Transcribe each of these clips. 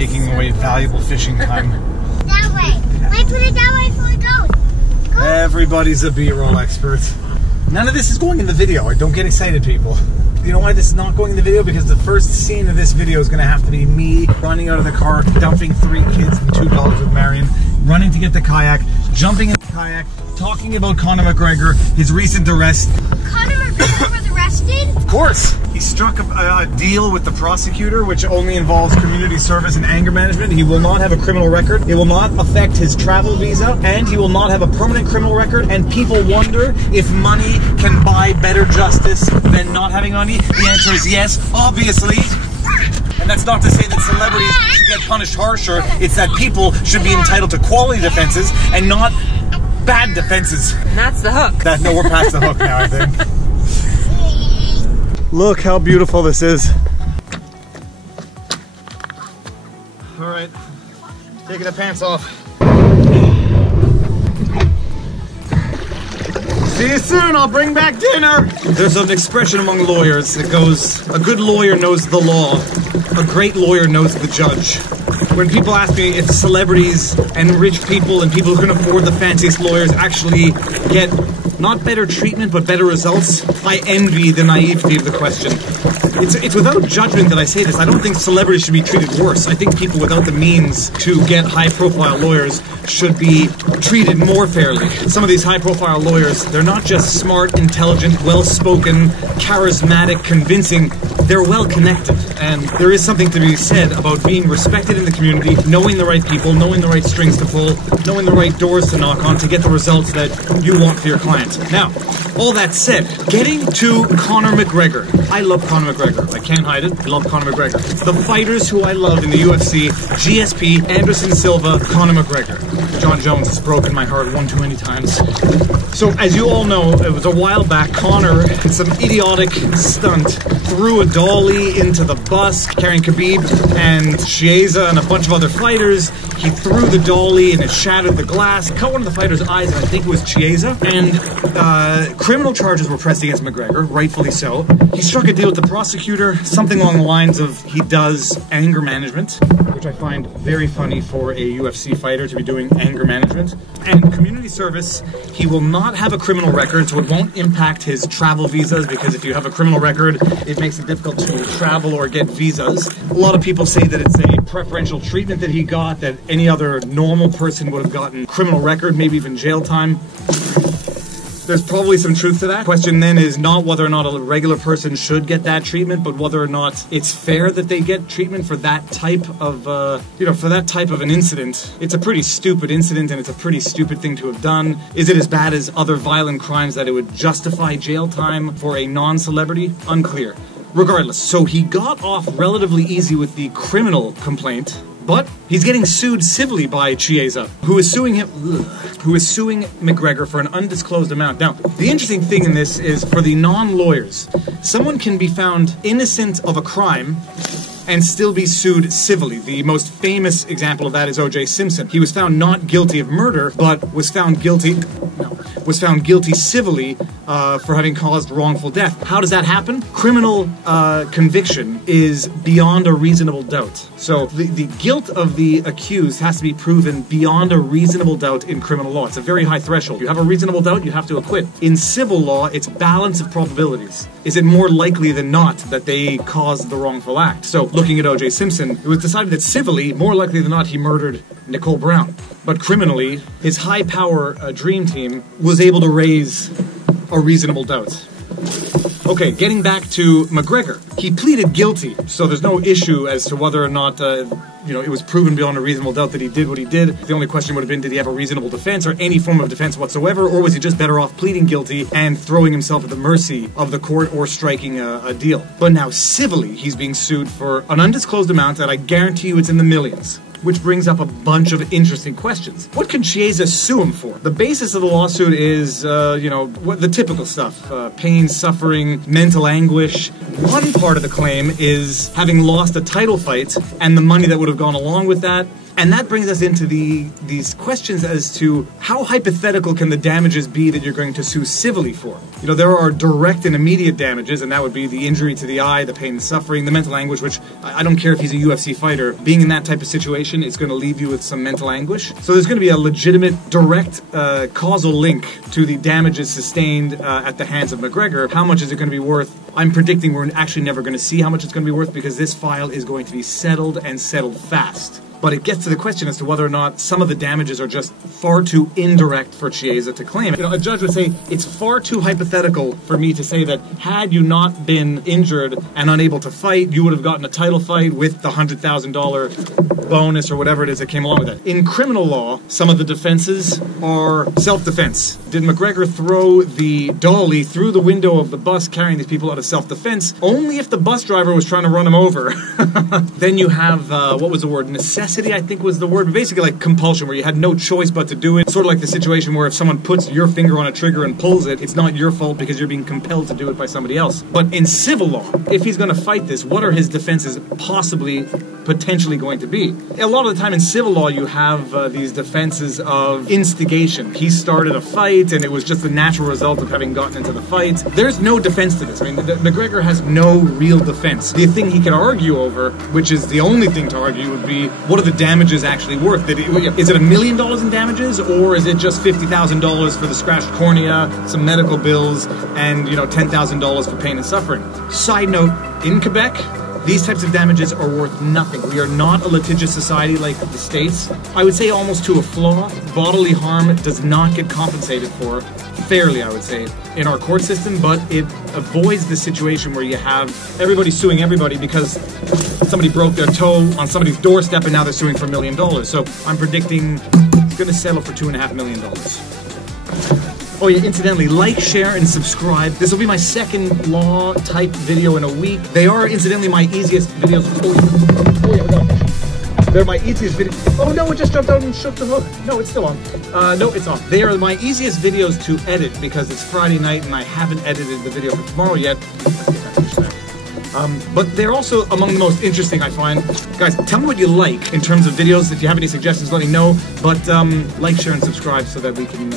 taking away valuable fishing time. That way. Why put it that way so it goes? Everybody's a B-roll expert. None of this is going in the video. Don't get excited, people. You know why this is not going in the video? Because the first scene of this video is going to have to be me running out of the car, dumping 3 kids and 2 dogs with Marion, running to get the kayak, jumping in the kayak, talking about Conor McGregor, his recent arrest. Conor McGregor was arrested? Of course. He struck a deal with the prosecutor, which only involves community service and anger management. He will not have a criminal record. It will not affect his travel visa, and he will not have a permanent criminal record. And people wonder if money can buy better justice than not having money. The answer is yes, obviously. And that's not to say that celebrities should get punished harsher. It's that people should be entitled to quality defenses and not bad defenses. And that's the hook. No, we're past the hook now, I think. Look how beautiful this is. All right, taking the pants off. See you soon, I'll bring back dinner. There's an expression among lawyers that goes, a good lawyer knows the law, a great lawyer knows the judge. When people ask me if celebrities and rich people and people who can afford the fanciest lawyers actually get not better treatment but better results, I envy the naivety of the question. It's without judgment that I say this. I don't think celebrities should be treated worse. I think people without the means to get high-profile lawyers should be treated more fairly. Some of these high-profile lawyers, they're not just smart, intelligent, well-spoken, charismatic, convincing. They're well-connected. And there is something to be said about being respected in the community, knowing the right people, knowing the right strings to pull, knowing the right doors to knock on to get the results that you want for your client. Now, all that said, getting to Conor McGregor. I love Conor McGregor. I can't hide it. I love Conor McGregor. The fighters who I love in the UFC, GSP, Anderson Silva, Conor McGregor. John Jones has broken my heart one too many times. So, as you all know, it was a while back, Conor did some idiotic stunt, threw a dolly into the bus carrying Khabib and Chiesa and a bunch of other fighters. He threw the dolly and it shattered the glass, cut one of the fighters' eyes, and I think it was Chiesa. And criminal charges were pressed against McGregor, rightfully so. He struck a deal with the prosecutor, something along the lines of he does anger management, which I find very funny for a UFC fighter to be doing anger management. And community service, he will not have a criminal record, so it won't impact his travel visas, because if you have a criminal record, it makes it difficult to travel or get visas. A lot of people say that it's a preferential treatment that he got, that any other normal person would have gotten criminal record, maybe even jail time. There's probably some truth to that. Question then is not whether or not a regular person should get that treatment, but whether or not it's fair that they get treatment for that type of, for that type of an incident. It's a pretty stupid incident and it's a pretty stupid thing to have done. Is it as bad as other violent crimes that it would justify jail time for a non-celebrity? Unclear. Regardless, so he got off relatively easy with the criminal complaint, but he's getting sued civilly by Chiesa, who is suing McGregor for an undisclosed amount. Now, the interesting thing in this is for the non-lawyers, someone can be found innocent of a crime and still be sued civilly. The most famous example of that is O.J. Simpson. He was found not guilty of murder, but was found guilty civilly for having caused wrongful death. How does that happen? Criminal conviction is beyond a reasonable doubt. So the guilt of the accused has to be proven beyond a reasonable doubt in criminal law. It's a very high threshold. You have a reasonable doubt, you have to acquit. In civil law, it's balance of probabilities. Is it more likely than not that they caused the wrongful act? So looking at O.J. Simpson, it was decided that civilly, more likely than not, he murdered Nicole Brown. But criminally, his high-power dream team was able to raise a reasonable doubt. Okay, getting back to McGregor. He pleaded guilty, so there's no issue as to whether or not, it was proven beyond a reasonable doubt that he did what he did. The only question would have been, did he have a reasonable defense or any form of defense whatsoever, or was he just better off pleading guilty and throwing himself at the mercy of the court or striking a deal? But now, civilly, he's being sued for an undisclosed amount that I guarantee you it's in the millions. Which brings up a bunch of interesting questions. What could Chiesa sue him for? The basis of the lawsuit is, the typical stuff. Pain, suffering, mental anguish. One part of the claim is having lost a title fight and the money that would have gone along with that, And that brings us into these questions as to how hypothetical can the damages be that you're going to sue civilly for. You know, there are direct and immediate damages, and that would be the injury to the eye, the pain and suffering, the mental anguish, which I don't care if he's a UFC fighter. Being in that type of situation, it's going to leave you with some mental anguish. So there's going to be a legitimate, direct, causal link to the damages sustained at the hands of McGregor. How much is it going to be worth? I'm predicting we're actually never going to see how much it's going to be worth, because this file is going to be settled, and settled fast. But it gets to the question as to whether or not some of the damages are just far too indirect for Chiesa to claim. You know, a judge would say, it's far too hypothetical for me to say that had you not been injured and unable to fight, you would have gotten a title fight with the $100,000 bonus or whatever it is that came along with it. In criminal law, some of the defenses are self-defense. Did McGregor throw the dolly through the window of the bus carrying these people out of self-defense? Only if the bus driver was trying to run him over. Then you have, what was the word? Necessity, I think was the word. Basically like compulsion, where you had no choice but to do it. Sort of like the situation where if someone puts your finger on a trigger and pulls it, it's not your fault because you're being compelled to do it by somebody else. But in civil law, if he's going to fight this, what are his defenses potentially going to be? A lot of the time in civil law, you have these defenses of instigation. He started a fight, and it was just the natural result of having gotten into the fight. There's no defense to this. I mean, McGregor has no real defense. The thing he could argue over, which is the only thing to argue, would be, what are the damages actually worth? Is it $1 million in damages, or is it just $50,000 for the scratched cornea, some medical bills, and, you know, $10,000 for pain and suffering? Side note, in Quebec, these types of damages are worth nothing. We are not a litigious society like the States. I would say almost to a flaw. Bodily harm does not get compensated for fairly, I would say, in our court system, but it avoids the situation where you have everybody suing everybody because somebody broke their toe on somebody's doorstep and now they're suing for $1 million. So I'm predicting it's going to settle for $2.5 million. Oh yeah, incidentally, like, share, and subscribe. This will be my second law-type video in a week. They are, incidentally, my easiest videos. Oh yeah, we got a fish. They're my easiest videos. Oh no, it just jumped out and shook the hook. No, it's still on. No, it's off. They are my easiest videos to edit because it's Friday night and I haven't edited the video for tomorrow yet. But they're also among the most interesting, I find. Guys, tell me what you like in terms of videos. If you have any suggestions, let me know. But like, share, and subscribe so that we can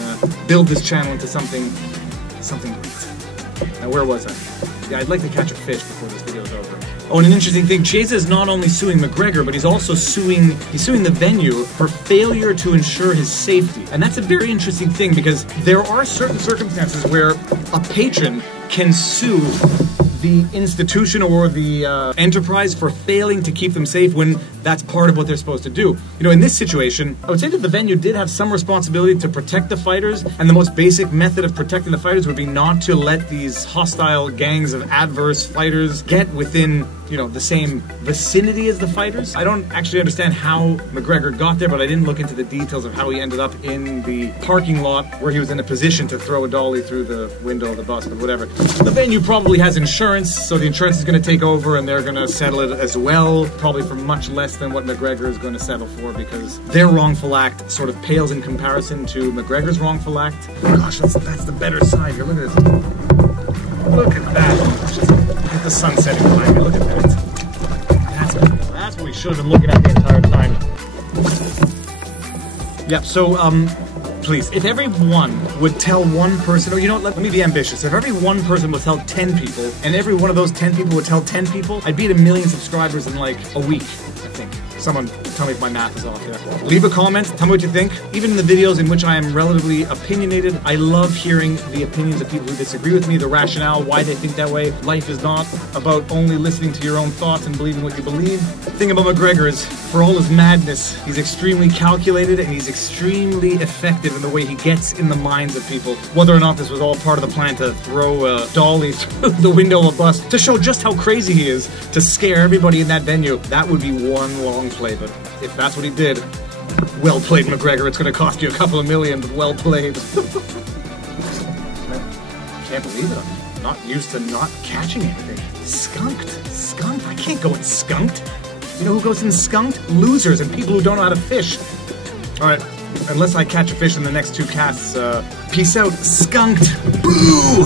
build this channel into something great. Now, where was I? Yeah, I'd like to catch a fish before this video is over. Oh, and an interesting thing, Chiesa is not only suing McGregor, but he's also suing the venue for failure to ensure his safety. And that's a very interesting thing because there are certain circumstances where a patron can sue the institution or the enterprise for failing to keep them safe when that's part of what they're supposed to do. You know, in this situation, I would say that the venue did have some responsibility to protect the fighters, and the most basic method of protecting the fighters would be not to let these hostile gangs of adverse fighters get within, you know, the same vicinity as the fighters. I don't actually understand how McGregor got there, but I didn't look into the details of how he ended up in the parking lot where he was in a position to throw a dolly through the window of the bus, but whatever. The venue probably has insurance, so the insurance is going to take over and they're going to settle it as well, probably for much less than what McGregor is going to settle for because their wrongful act sort of pales in comparison to McGregor's wrongful act. Oh gosh, that's the better side here. Look at this. Look at that. Look at the sun setting behind me. Look at that. That's what we should have been looking at the entire time. Yeah, so, please, if everyone would tell one person, or you know what, let me be ambitious. If every one person would tell 10 people, and every one of those 10 people would tell 10 people, I'd be at 1 million subscribers in like a week, I think. Someone tell me if my math is off there. Leave a comment, tell me what you think. Even in the videos in which I am relatively opinionated, I love hearing the opinions of people who disagree with me, the rationale, why they think that way. Life is not about only listening to your own thoughts and believing what you believe. The thing about McGregor is, for all his madness, he's extremely calculated and he's extremely effective in the way he gets in the minds of people. Whether or not this was all part of the plan to throw a dolly through the window of a bus to show just how crazy he is, to scare everybody in that venue, that would be one long play. But if that's what he did, well played, McGregor. It's going to cost you a couple of million, but well played. Can't believe it. I'm not used to not catching anything. Skunked. I can't go in skunked. You know who goes in skunked? Losers and people who don't know how to fish. All right, unless I catch a fish in the next 2 casts, peace out, skunked. Boo!